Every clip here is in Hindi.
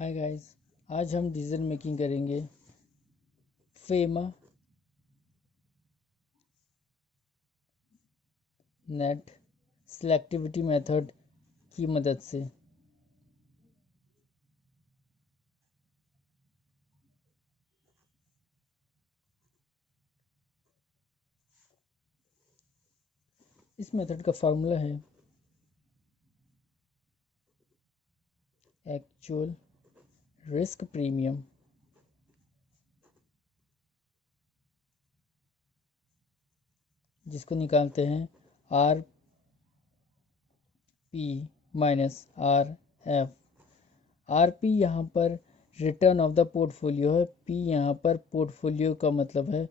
हाय गाइस, आज हम डिसीजन मेकिंग करेंगे फेमा नेट सिलेक्टिविटी मेथड की मदद से। इस मेथड का फार्मूला है एक्चुअल रिस्क प्रीमियम जिसको निकालते हैं R P minus R F. R P यहाँ पर रिटर्न ऑफ द पोर्टफोलियो है, पी यहाँ पर पोर्टफोलियो का मतलब है,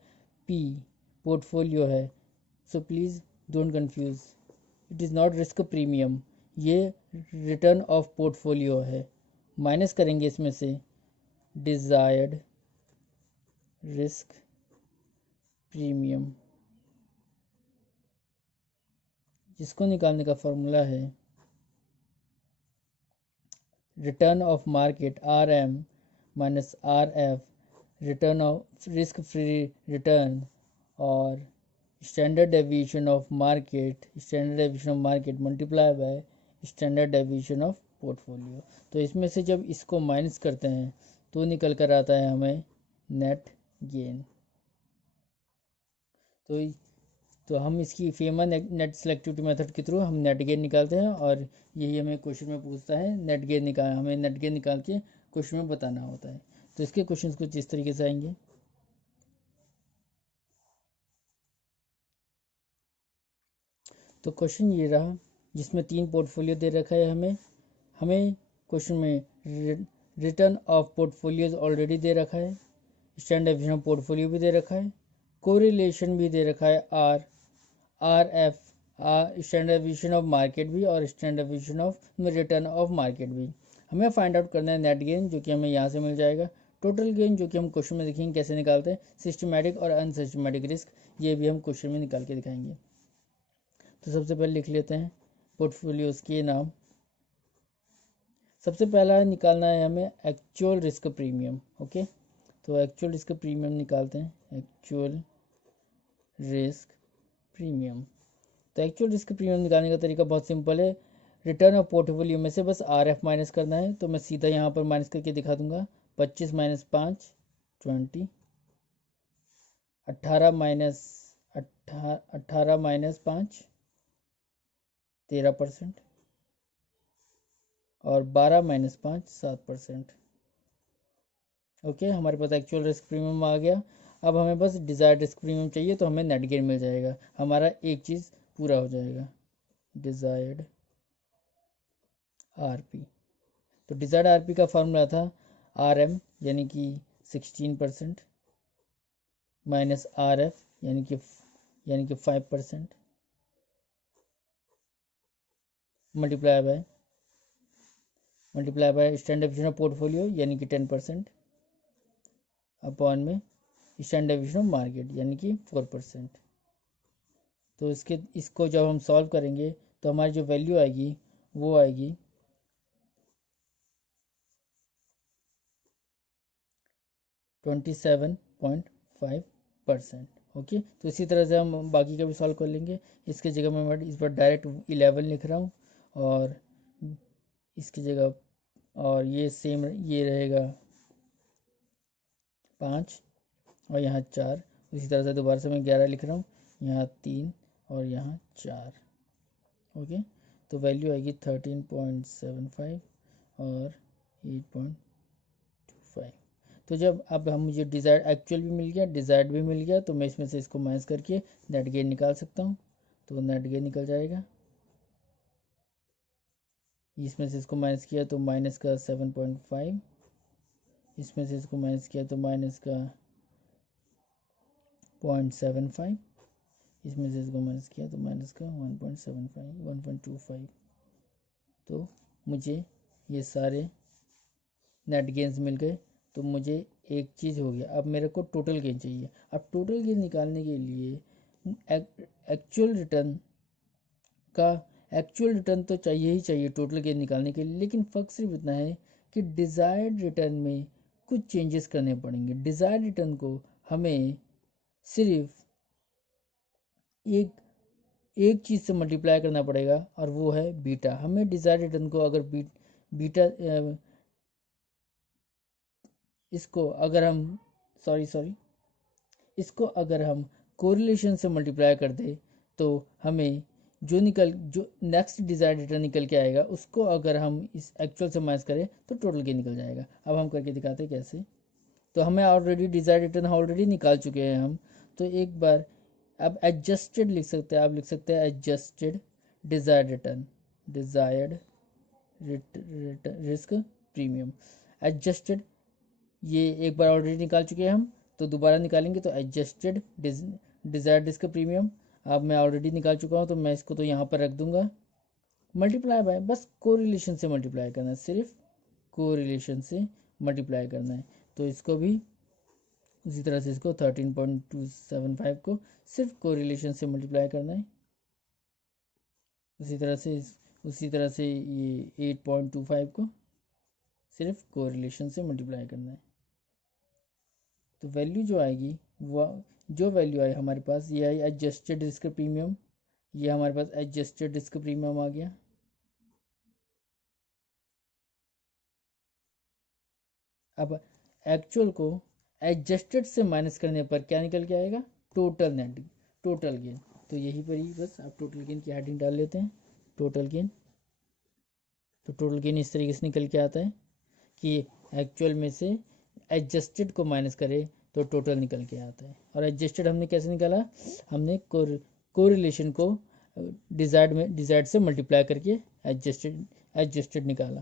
पी पोर्टफोलियो है। So please don't confuse, it is not risk premium, ये रिटर्न ऑफ पोर्टफोलियो है। माइनस करेंगे इसमें से डिजायर्ड रिस्क प्रीमियम, जिसको निकालने का फॉर्मूला है return of market R M minus R F, return of risk free return और standard deviation of market multiply by standard deviation of portfolio. तो इसमें से जब इसको माइनस करते हैं तो निकल कर आता है हमें नेट गेन। तो हम इसकी फेमा नेट सेलेक्टिविटी मेथड के थ्रू हम नेट गेन निकालते हैं, और यही हमें क्वेश्चन में पूछता है नेट गेन निकाल, हमें नेट गेन निकाल के क्वेश्चन में बताना होता है। तो इसके क्वेश्चंस कुछ इस तरीके से आएंगे। तो क्वेश्चन ये रहा जिसमें 3 पोर्टफोलियो दे रखा है हमें क्वेश्चन में रिटर्न ऑफ पोर्टफोलियोज ऑलरेडी दे रखा है, स्टैंडर्ड डेविएशन ऑफ पोर्टफोलियो भी दे रखा है, कोरिलेशन भी दे रखा है R F standard deviation of market भी और standard deviation of return of market भी। हमें फाइंड आउट करना है नेट गेन, जो कि हमें यहाँ से मिल जाएगा, टोटल गेन जो कि हम क्वेश्चन में देखेंगे कैसे निकालते हैं, सिस्टमैटिक और अनसिस्टमैटिक रिस्क ये भी हम क्वेश्चन में निकाल के दिखाएंगे। तो सबसे पहले लिख लेते हैं पोर्टफोलियोज के नाम। सबसे पहला निकालना है हमें एक्चुअल रिस्क प्रीमियम। ओके, तो एक्चुअल रिस्क प्रीमियम निकालते हैं, एक्चुअल रिस्क प्रीमियम। तो एक्चुअल रिस्क प्रीमियम निकालने का तरीका बहुत सिंपल है, रिटर्न ऑफ पोर्टफोलियो में से बस आर एफ माइनस करना है। तो मैं सीधा यहाँ पर माइनस करके दिखा दूंगा, 25 माइनस 5 20, 18 माइनस 5 13%, और 12 माइनस 5 7%। ओके, हमारे पास एक्चुअल रिस्क प्रीमियम आ गया। अब हमें बस डिजायर्ड रिस्क प्रीमियम चाहिए, तो हमें नेट गेन मिल जाएगा, हमारा एक चीज़ पूरा हो जाएगा, डिजायर्ड आरपी। तो डिजायर्ड आरपी का फॉर्मूला था आर एम यानी कि 16% माइनस आर एफ यानी कि 5% multiply by standard deviation of portfolio यानी कि 10% अपॉन में स्टैंडर्ड डेविएशन ऑफ मार्केट यानी कि 4%। तो इसको जब हम सॉल्व करेंगे तो हमारी जो वैल्यू आएगी वो आएगी 27.5%। ओके, तो इसी तरह से हम बाकी का भी सॉल्व कर लेंगे। इसकी जगह मैं इस पर डायरेक्ट 11 लिख रहा हूँ, और इसकी जगह और ये सेम ये रहेगा 5 और यहाँ 4। इसी तरह से दोबारा से मैं 11 लिख रहा हूँ, यहाँ 3 और यहाँ 4। ओके, तो वैल्यू आएगी 13.75 और 8.25। तो जब अब हम मुझे डिज़ायर्ड एक्चुअल भी मिल गया, डिज़ायर्ड भी मिल गया, तो मैं इसमें से इसको माइनस करके नेट गेन निकाल सकता हूँ। तो नेट गेन निकल जाएगा, इसमें से इसको माइनस किया तो माइनस का 7.5, इसमें से इसको माइनस किया तो माइनस का 0.75, इसमें से इसको माइनस किया तो माइनस का 1.75 1.25। तो मुझे ये सारे नेट गेन्स मिल गए। तो मुझे एक चीज़ हो गया, अब मेरे को टोटल गेन चाहिए। अब टोटल गेन निकालने के लिए एक्चुअल रिटर्न तो चाहिए ही चाहिए टोटल गेन निकालने के लिए, लेकिन फ़र्क सिर्फ इतना है कि डिज़ायर्ड रिटर्न में कुछ चेंजेस करने पड़ेंगे। डिज़ायर्ड रिटर्न को हमें सिर्फ एक चीज़ से मल्टीप्लाई करना पड़ेगा और वो है बीटा। हमें डिज़ायर्ड रिटर्न को अगर बीटा इसको अगर हम इसको अगर हम कोरिलेशन से मल्टीप्लाई कर दे तो हमें जो नेक्स्ट डिज़ायर्ड रिटर्न निकल के आएगा उसको अगर हम इस एक्चुअल से माइनस करें तो टोटल गेन निकल जाएगा। अब हम करके दिखाते हैं कैसे। तो हमें ऑलरेडी डिज़ायर्ड रिटर्न ऑलरेडी निकाल चुके हैं हम, तो एक बार अब एडजस्टेड लिख सकते हैं। आप लिख सकते हैं adjusted desired return, desired risk premium adjusted. ये एक बार ऑलरेडी निकाल चुके हैं हम, तो दोबारा निकालेंगे तो एडजस्टेड डिज़ायर्ड रिस्क प्रीमियम। अब मैं ऑलरेडी निकाल चुका हूँ तो मैं इसको तो यहाँ पर रख दूंगा, मल्टीप्लाई बाय, बस कोरिलेशन से मल्टीप्लाई करना है, सिर्फ कोरिलेशन से मल्टीप्लाई करना है। तो इसको भी उसी तरह से इसको 13.275 को सिर्फ कोरिलेशन से मल्टीप्लाई करना है। उसी तरह से ये 8.25 को सिर्फ कोरिलेशन से मल्टीप्लाई करना है। तो वैल्यू जो आएगी वह जो वैल्यू आई हमारे पास ये आई एडजस्टेड रिस्क प्रीमियम। ये हमारे पास एडजस्टेड रिस्क प्रीमियम आ गया। अब एक्चुअल को एडजस्टेड से माइनस करने पर क्या निकल के आएगा, टोटल गेन। तो यही पर ही बस आप टोटल गेन की हेडिंग डाल लेते हैं, टोटल गेन। तो टोटल गेन इस तरीके से निकल के आता है कि एक्चुअल में से एडजस्टेड को माइनस करें तो टोटल निकल के आता है। और एडजस्टेड हमने कैसे निकाला, हमने कोरिलेशन को डिजायर्ड से मल्टीप्लाई करके एडजस्टेड निकाला।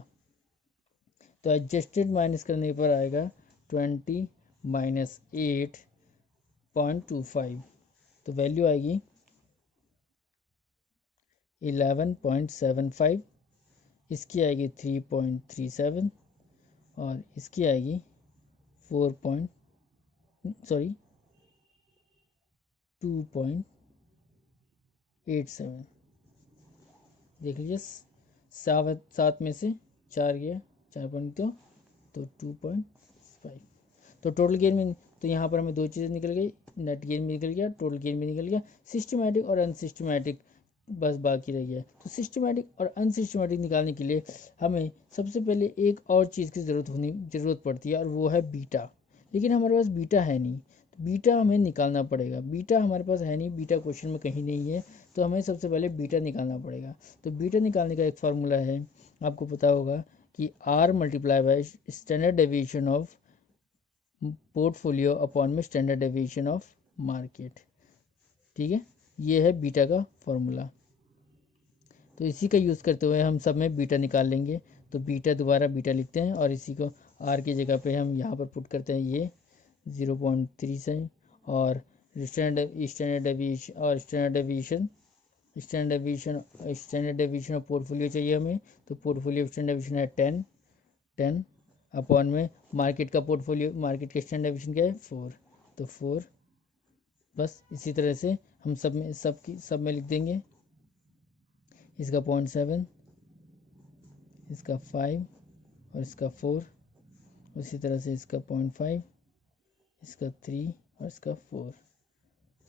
तो एडजस्टेड माइनस करने पर आएगा 20 माइनस 8.25, तो वैल्यू आएगी 11.75, इसकी आएगी 3.37 और इसकी आएगी 2.87। देख लीजिए, 7 में से 4 गया, 4 पॉइंट तो 2.5। तो टोटल गेन में तो यहाँ पर हमें दो चीज़ें निकल गई, नेट गेन भी निकल गया, टोटल गेन भी निकल गया। सिस्टमैटिक और अनसिस्टमैटिक बस बाकी रह गया। तो सिस्टमैटिक और अनसिस्टमैटिक निकालने के लिए हमें सबसे पहले एक और चीज़ की ज़रूरत पड़ती है और वो है बीटा। लेकिन हमारे पास बीटा है नहीं, तो बीटा हमें निकालना पड़ेगा। बीटा हमारे पास है नहीं, बीटा क्वेश्चन में कहीं नहीं है, तो हमें सबसे पहले बीटा निकालना पड़ेगा। तो बीटा निकालने का एक फार्मूला है, आपको पता होगा कि R multiply by standard deviation of portfolio upon में स्टैंडर्ड डेविएशन ऑफ मार्केट। ठीक है, ये है बीटा का फॉर्मूला। तो इसी का यूज़ करते हुए हम सब में बीटा निकाल लेंगे। तो बीटा दोबारा बीटा लिखते हैं और इसी को आर की जगह पे हम यहाँ पर पुट करते हैं ये 0.3 से, और स्टैंडर्ड डेविएशन ऑफ पोर्टफोलियो चाहिए हमें। तो पोर्टफोलियो स्टैंडर्ड डेविएशन है 10 अपॉन में मार्केट का स्टैंडर्ड डेविएशन क्या है 4, तो 4। बस इसी तरह से हम सब में लिख देंगे। इसका 0.7, इसका 5 और इसका 4, उसी तरह से इसका 0.5, इसका 3 और इसका 4।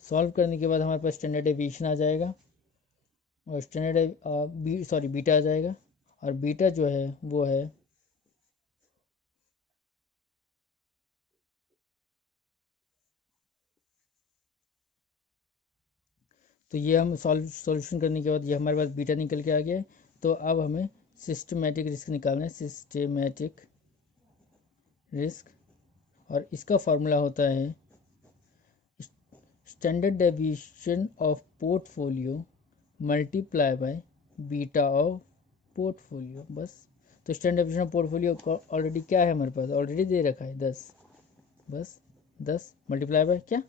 सॉल्व करने के बाद हमारे पास स्टैंडर्ड डेविएशन आ जाएगा और बीटा आ जाएगा। और बीटा जो है वो है तो ये हम सॉल्यूशन करने के बाद ये हमारे पास बीटा निकल के आ गया है। तो अब हमें सिस्टमैटिक रिस्क निकालना है, सिस्टमैटिक रिस्क, और इसका फार्मूला होता है standard deviation of portfolio multiply by beta of portfolio. बस, तो standard deviation of portfolio already क्या है हमारे पास, ऑलरेडी दे रखा है 10। बस 10 मल्टीप्लाई बाय क्या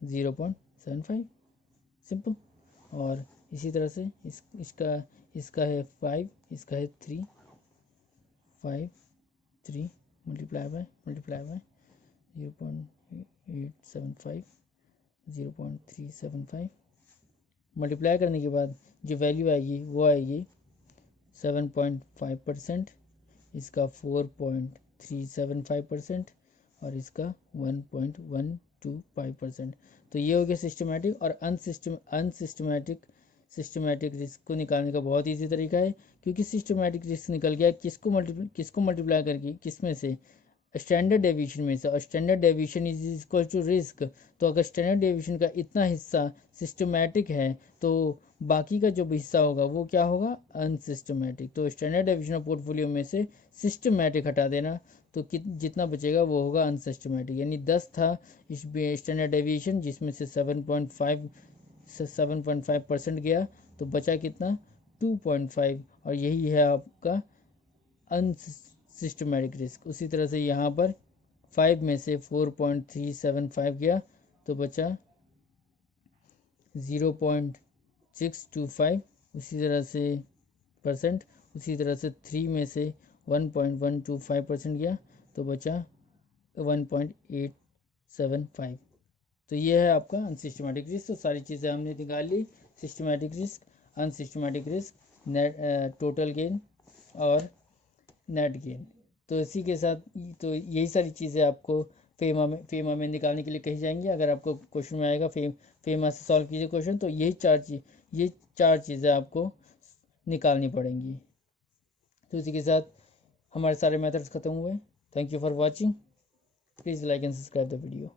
0.75, सिंपल। और इसी तरह से इसका है 5, इसका है 3, 5 3 मल्टीप्लाई बाय 0.875, 0.375 मल्टीप्लाई करने के बाद जो वैल्यू आएगी वो आएगी 7.5%। इसका 4.375% और इसका 1.125%। तो ये हो गया सिस्टमेटिक। और सिस्टमेटिक रिस्क को निकालने का बहुत ईजी तरीका है, क्योंकि सिस्टमेटिक रिस्क निकल गया किसको मल्टीप्लाई करके, किस में से, स्टैंडर्ड डेविएशन में से। और standard deviation is equal to risk. तो अगर स्टैंडर्ड डेविएशन का इतना हिस्सा सिस्टमेटिक है तो बाकी का जो भी हिस्सा होगा वो क्या होगा, अनसिस्टमेटिक। तो स्टैंडर्ड डेविएशन ऑफ पोर्टफोलियो में से सिस्टमेटिक हटा देना, तो जितना बचेगा वो होगा अनसिस्टमेटिक। यानी 10 था इस स्टैंडर्ड डेविएशन, जिसमें से 7.5% गया, तो बचा कितना, 2.5। और यही है आपका अनसिस्टमेटिक रिस्क। उसी तरह से यहाँ पर 5 में से 4.375 गया, तो बचा 0.625। उसी तरह से परसेंट। उसी तरह से 3 में से 1.125% गया, तो बचा 1.875। तो ये है आपका अनसिस्टमेटिक रिस्क। तो सारी चीज़ें हमने निकाल ली, systematic risk, unsystematic risk, net total gain और नेट गेन। तो इसी के साथ तो यही सारी चीज़ें आपको फेमा में निकालने के लिए कही जाएंगी। अगर आपको क्वेश्चन में आएगा फेमा से सॉल्व कीजिए क्वेश्चन, तो ये चार चीज़ें आपको निकालनी पड़ेंगी। तो इसी के साथ हमारे सारे मेथड्स खत्म हुए। Thank you for watching. Please like and subscribe the video.